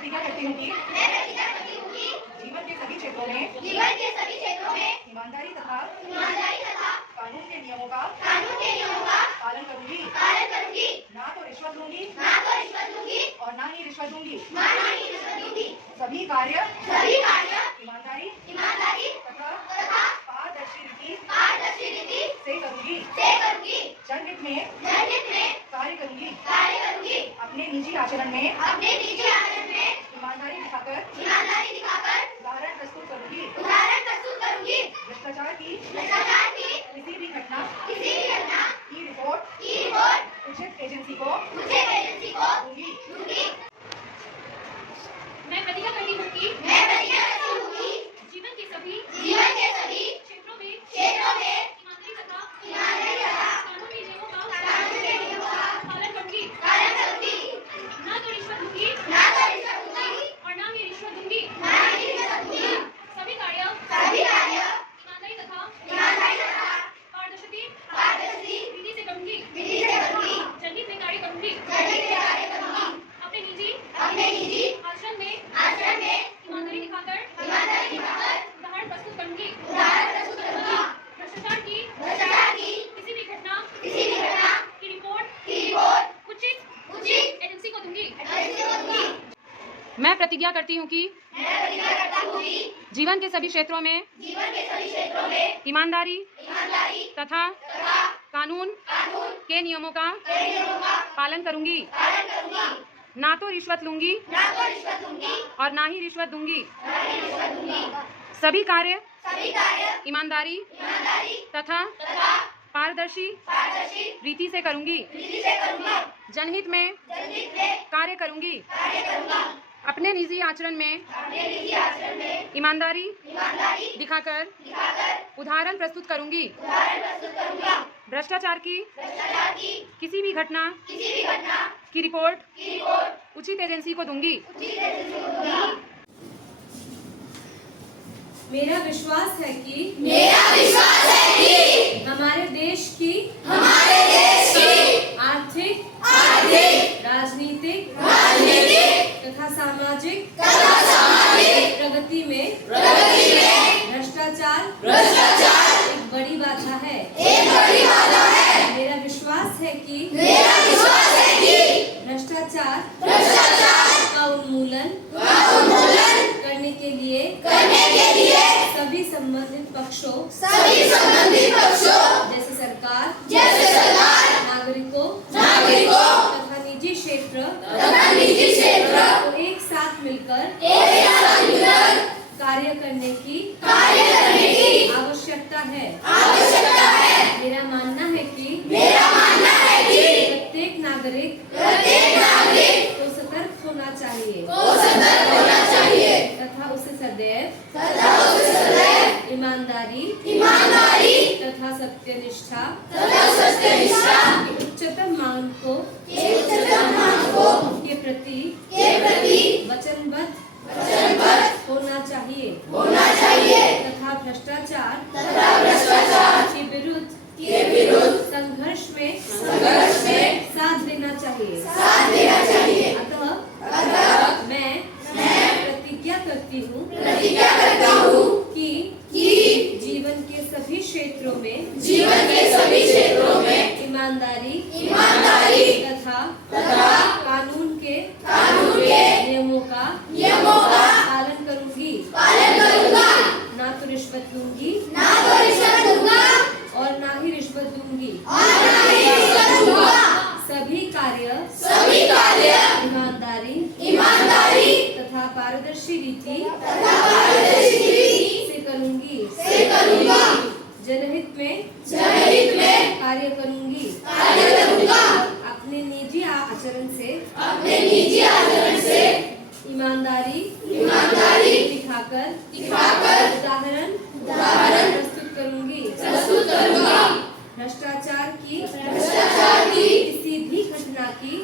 प्रतिज्ञा करती हूँ कि जीवन के सभी क्षेत्रों में ईमानदारी तथा कानून के नियमों का पालन करूंगी। ना तो रिश्वत लूंगी और ना ही रिश्वत दूंगी। सभी कार्य ईमानदारी तथा पारदर्शी रीति से करूंगी। जनहित में कार्य करूंगी। अपने निजी आचरण में ईमानदारी दिखाकर उदाहरण प्रस्तुत करूंगी। भ्रष्टाचार की किसी भी घटना की रिपोर्ट उचित एजेंसी को दूंगी। मैं प्रतिज्ञा करती हूँ कि जीवन के सभी क्षेत्रों में ईमानदारी तथा कानून के नियमों का पालन करूंगी। ना तो रिश्वत दूंगी और ना ही रिश्वत दूंगी। सभी कार्य ईमानदारी तथा पारदर्शी रीति से करूंगी। जनहित में कार्य करूंगी। अपने निजी आचरण में ईमानदारी दिखाकर उदाहरण प्रस्तुत करूंगी। भ्रष्टाचार की किसी भी घटना की रिपोर्ट उचित एजेंसी को दूंगी। मैं प्रतिज्ञा करती हूँ कि जीवन के सभी क्षेत्रों में ईमानदारी तथा कानून के नियमों का पालन करूंगी। ना तो रिश्वत लूंगी और ना ही रिश्वत दूंगी। सभी कार्य ईमानदारी तथा पारदर्शी रीति से करूंगी। जनहित में कार्य करूंगी। अपने निजी आचरण में ईमानदारी दिखाकर उदाहरण प्रस्तुत करूंगी। भ्रष्टाचार की किसी भी घटना की रिपोर्ट उचित एजेंसी को दूंगी। मेरा विश्वास है कि हमारे देश की आर्थिक राजनीतिक तथा सामाजिक प्रगति में भ्रष्टाचार एक बड़ी बाधा है। मेरा विश्वास है कि भ्रष्टाचार का उन्मूलन करने के लिए सभी संबंधित पक्षों जैसे सरकार नागरिकों तथा निजी क्षेत्र को एक साथ मिलकर कार्य करने की आवश्यकता है। मेरा मानना है कि प्रत्येक नागरिक को सतर्क होना चाहिए तथा उसे सदैव ईमानदारी तथा सत्यनिष्ठा की उच्चतम मांग को के प्रति वचनबद्ध होना चाहिए तथा भ्रष्टाचार के विरुद्ध संघर्ष में साथ देना चाहिए। अतः मैं प्रतिज्ञा करती हूँ कि जीवन के सभी क्षेत्रों में ईमानदारी तथा कानून के नियमों का पालन करूंगी। ना तो रिश्वत लूंगी और ना ही रिश्वत दूंगी। सभी कार्य ईमानदारी तथा पारदर्शी रीति से करूंगी। जनहित में कार्य करूंगी। अपने निजी आचरण से ईमानदारी दिखाकर उदाहरण प्रस्तुत करूंगी। भ्रष्टाचार की किसी भी घटना की